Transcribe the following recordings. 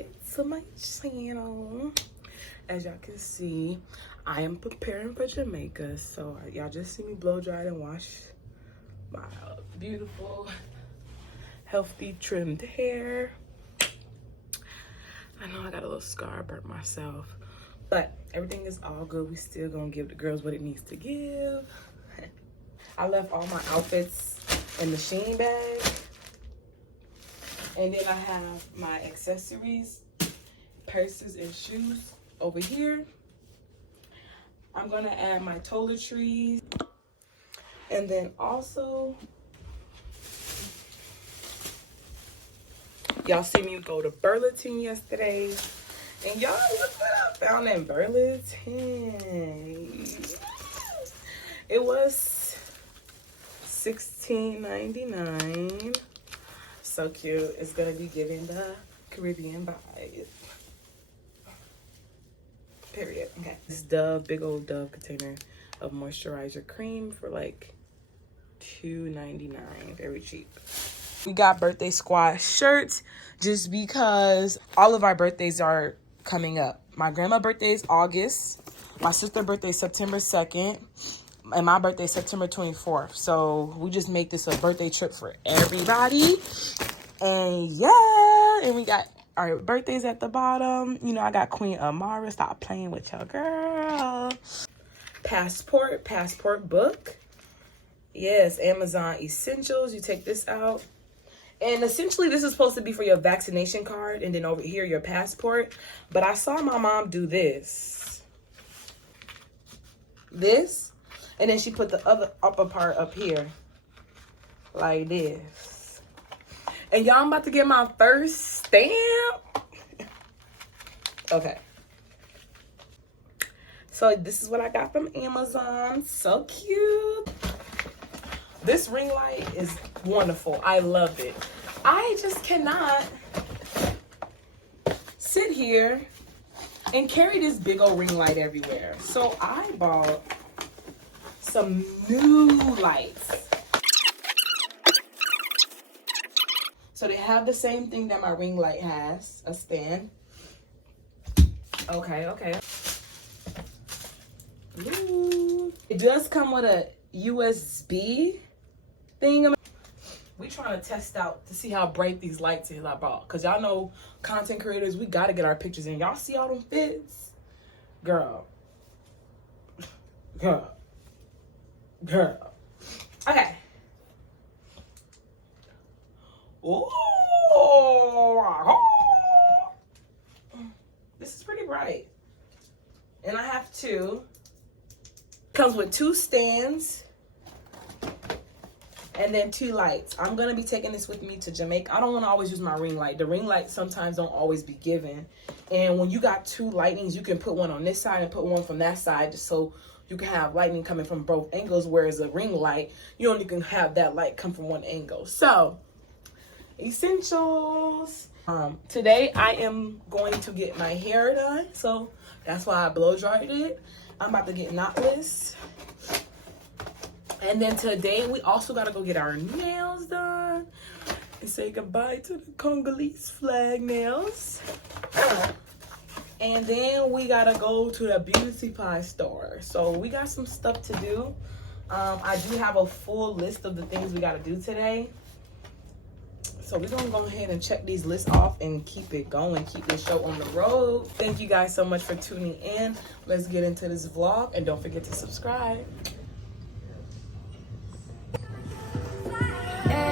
back to my channel. As y'all can see, I am preparing for Jamaica, so y'all just see me blow dried and wash my beautiful healthy trimmed hair. I know I got a little scar, burnt myself, but everything is all good. We still gonna give the girls what it needs to give. I left all my outfits in the Shein bag, and then I have my accessories, purses and shoes over here. I'm gonna add my toiletries, and then also y'all see me go to Burlington yesterday, and y'all look what I found in Burlington. It was $16.99. So cute. It's gonna be giving the Caribbean vibe. Period. Okay. This Dove, big old Dove container of moisturizer cream for like $2.99. Very cheap. We got birthday squad shirts just because all of our birthdays are coming up. My grandma's birthday is August. My sister's birthday is September 2nd. And my birthday is September 24th. So we just make this a birthday trip for everybody. And yeah, and we got our birthdays at the bottom. You know, I got Queen Amarah. Stop playing with your girl. Passport book. Yes, Amazon Essentials. You take this out. And essentially, this is supposed to be for your vaccination card. And then over here, your passport. But I saw my mom do this. This. And then she put the other upper part up here. Like this. And y'all, I'm about to get my first stamp. Okay. So this is what I got from Amazon. So cute. This ring light is wonderful. I love it. I just cannot sit here and carry this big old ring light everywhere. So I bought some new lights. So they have the same thing that my ring light has, a stand. Okay. Ooh. It does come with a USB thing. We trying to test out to see how bright these lights is I bought. Cause y'all know content creators, we gotta get our pictures in. Y'all see all them fits? Girl. Okay. Oh, this is pretty bright. And I have two. Comes with two stands and then two lights. I'm gonna be taking this with me to Jamaica. I don't want to always use my ring light. The ring light sometimes don't always be given. And when you got two lightnings, you can put one on this side and put one from that side, just so you can have lightning coming from both angles. Whereas a ring light, you only can have that light come from one angle. So, essentials. Today I am going to get my hair done, so that's why I blow dried it. I'm about to get knotless. And then today we also gotta go get our nails done and say goodbye to the Congolese flag nails. And then we gotta go to the beauty supply store. So we got some stuff to do. I do have a full list of the things we gotta do today. So we're gonna go ahead and check these lists off and keep it going, keep this show on the road. Thank you guys so much for tuning in. Let's get into this vlog, and don't forget to subscribe. I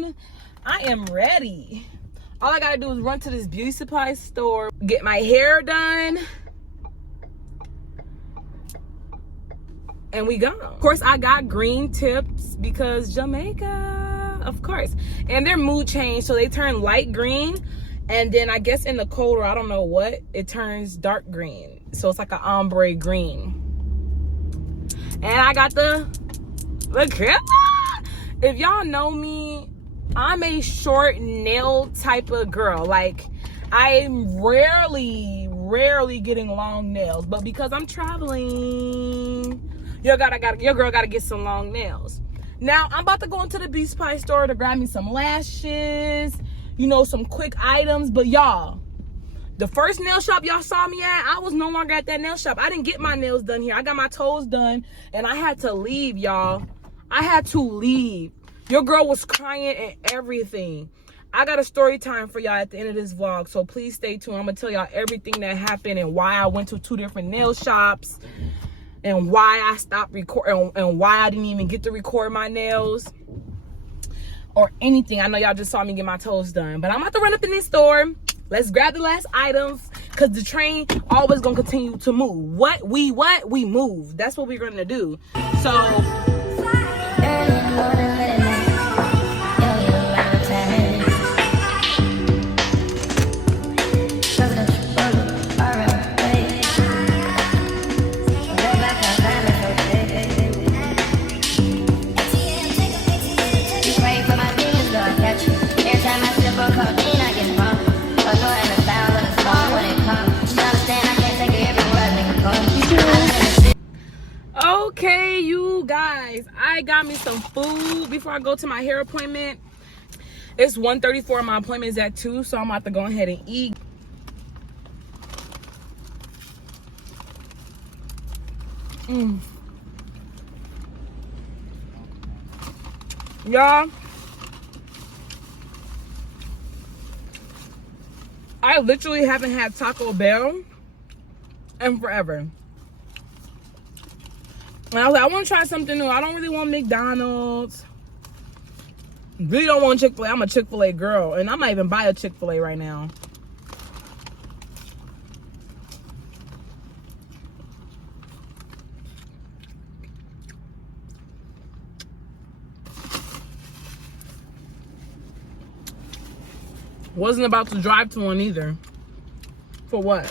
done. I am ready. All I gotta do is run to this beauty supply store, get my hair done, and we go. Of course, I got green tips because Jamaica, of course. And their mood changed, so they turn light green, and then I guess in the colder, I don't know what, it turns dark green. So it's like an ombre green. And I got the camera. If y'all know me, I'm a short nail type of girl. Like, I'm rarely getting long nails, but because I'm traveling, your girl gotta get some long nails. Now I'm about to go into the beauty supply store to grab me some lashes, you know, some quick items. But y'all, the first nail shop y'all saw me at, I was no longer at that nail shop. I didn't get my nails done here. I got my toes done, and I had to leave, y'all. I had to leave. Your girl was crying and everything. I got a story time for y'all at the end of this vlog, so please stay tuned. I'm gonna tell y'all everything that happened and why I went to 2 different nail shops and why I stopped recording and why I didn't even get to record my nails or anything. I know y'all just saw me get my toes done, but I'm about to run up in this store. Let's grab the last items, because the train always gonna continue to move. We move. That's what we're gonna do. So okay, you guys, I got me some food before I go to my hair appointment. It's 1:34, my appointment is at 2, so I'm about to go ahead and eat. Y'all, I literally haven't had Taco Bell in forever. And I was like, I want to try something new. I don't really want McDonald's. Really don't want Chick-fil-A. I'm a Chick-fil-A girl. And I might even buy a Chick-fil-A right now. Wasn't about to drive to one either. For what?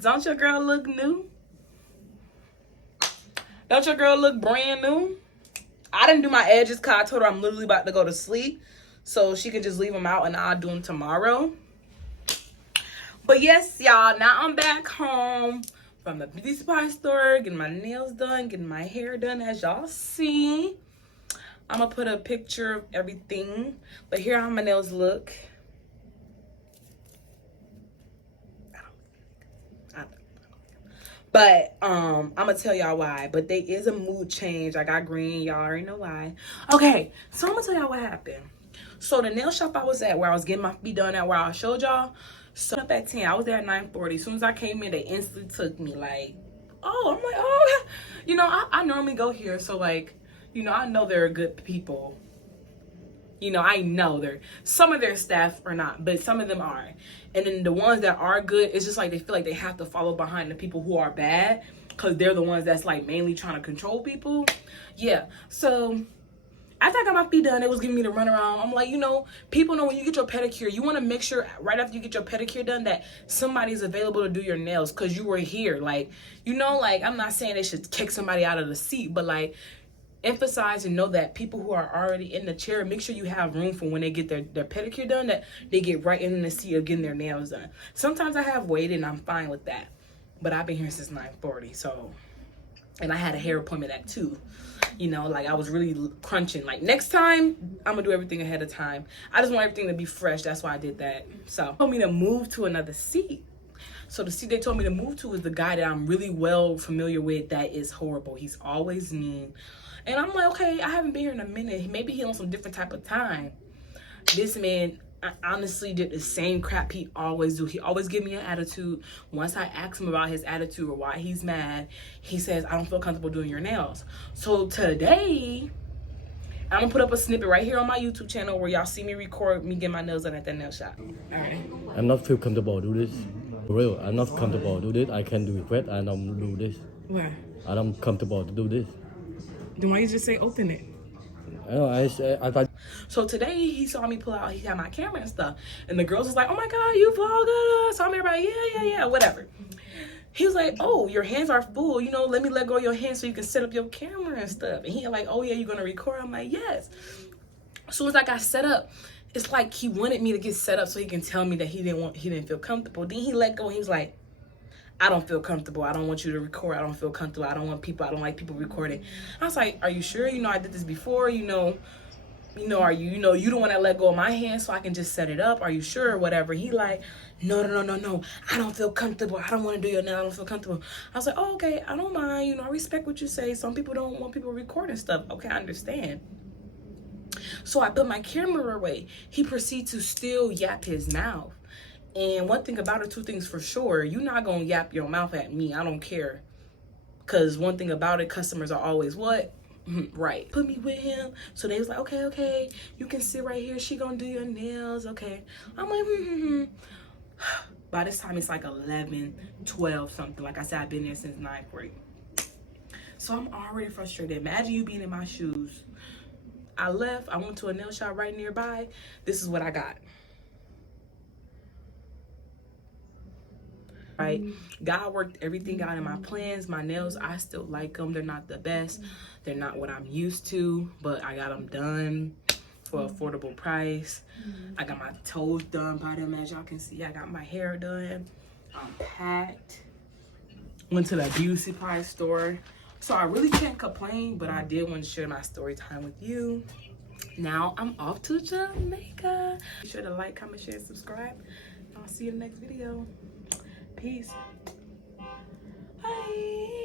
Don't your girl look new? Don't your girl look brand new? I didn't do my edges because I told her I'm literally about to go to sleep. So she can just leave them out and I'll do them tomorrow. But yes, y'all, now I'm back home from the beauty supply store, getting my nails done, getting my hair done, as y'all see. I'm going to put a picture of everything. But here how my nails look. But I'm gonna tell y'all why. But there is a mood change. I got green. Y'all already know why. Okay, so I'm gonna tell y'all what happened. So the nail shop I was at, where I was getting my feet done at, where I showed y'all, so up at 10. I was there at 9:40. As soon as I came in, they instantly took me. Like, oh, I'm like, oh, you know, I normally go here, so like, you know, I know they're good people. You know, I know some of their staff are not, but some of them are. And then the ones that are good, it's just like they feel like they have to follow behind the people who are bad, because they're the ones that's like mainly trying to control people. Yeah. So after I got my feet done, it was giving me the runaround. I'm like, you know, people know when you get your pedicure, you want to make sure right after you get your pedicure done that somebody's available to do your nails because you were here. Like, you know, like, I'm not saying they should kick somebody out of the seat, but like, emphasize and know that people who are already in the chair, make sure you have room for when they get their pedicure done, that they get right in the seat of getting their nails done. Sometimes I have waited and I'm fine with that. but I've been here since 9:40. So, and I had a hair appointment at 2. You know, like I was really crunching. Like next time, I'm gonna do everything ahead of time. I just want everything to be fresh. That's why I did that. So, told me to move to another seat. So the seat they told me to move to is the guy that I'm really well familiar with that is horrible. He's always mean. And I'm like, okay, I haven't been here in a minute. Maybe he on some different type of time. This man, I honestly did the same crap he always do. He always give me an attitude. Once I ask him about his attitude or why he's mad, he says, I don't feel comfortable doing your nails. So today, I'm gonna put up a snippet right here on my YouTube channel where y'all see me record me get my nails done at that nail shop. All right. I'm not feel comfortable do this. For real, I'm not comfortable do this. I can do it. I don't do this. Why? I don't comfortable to do this. Then why you just say open it? I thought. So today he saw me pull out, he had my camera and stuff. And the girls was like, oh my God, you vlog us. So I'm everybody, yeah, whatever. He was like, oh, your hands are full. You know, let me let go of your hands so you can set up your camera and stuff. And he like, oh yeah, you're gonna record? I'm like, yes. As soon as I got set up, it's like he wanted me to get set up so he can tell me that he didn't feel comfortable. Then he let go and he was like, I don't feel comfortable. I don't want you to record. I don't feel comfortable. I don't like people recording. I was like, are you sure? You know, I did this before, you know, are you, you don't want to let go of my hand so I can just set it up. Are you sure? Or whatever. He like, no. I don't feel comfortable. I don't want to do your nail. I don't feel comfortable. I was like, oh, okay. I don't mind. You know, I respect what you say. Some people don't want people recording stuff. Okay, I understand. So I put my camera away. He proceeded to still yap his mouth. And one thing about it, 2 things for sure. You're not going to yap your mouth at me. I don't care. Because one thing about it, customers are always what? Right. Put me with him. So they was like, okay. You can sit right here. She going to do your nails. Okay. I'm like, By this time, it's like 11, 12, something. Like I said, I've been there since 9th grade. So I'm already frustrated. Imagine you being in my shoes. I left. I went to a nail shop right nearby. This is what I got. Right? God worked everything out in my plans. My nails, I still like them. They're not the best. They're not what I'm used to, but I got them done for an affordable price. I got my toes done by them, as y'all can see. I got my hair done. I'm packed. Went to the beauty supply store. So I really can't complain, but I did want to share my story time with you. Now I'm off to Jamaica. Be sure to like, comment, share, and subscribe. I'll see you in the next video. Peace. Bye.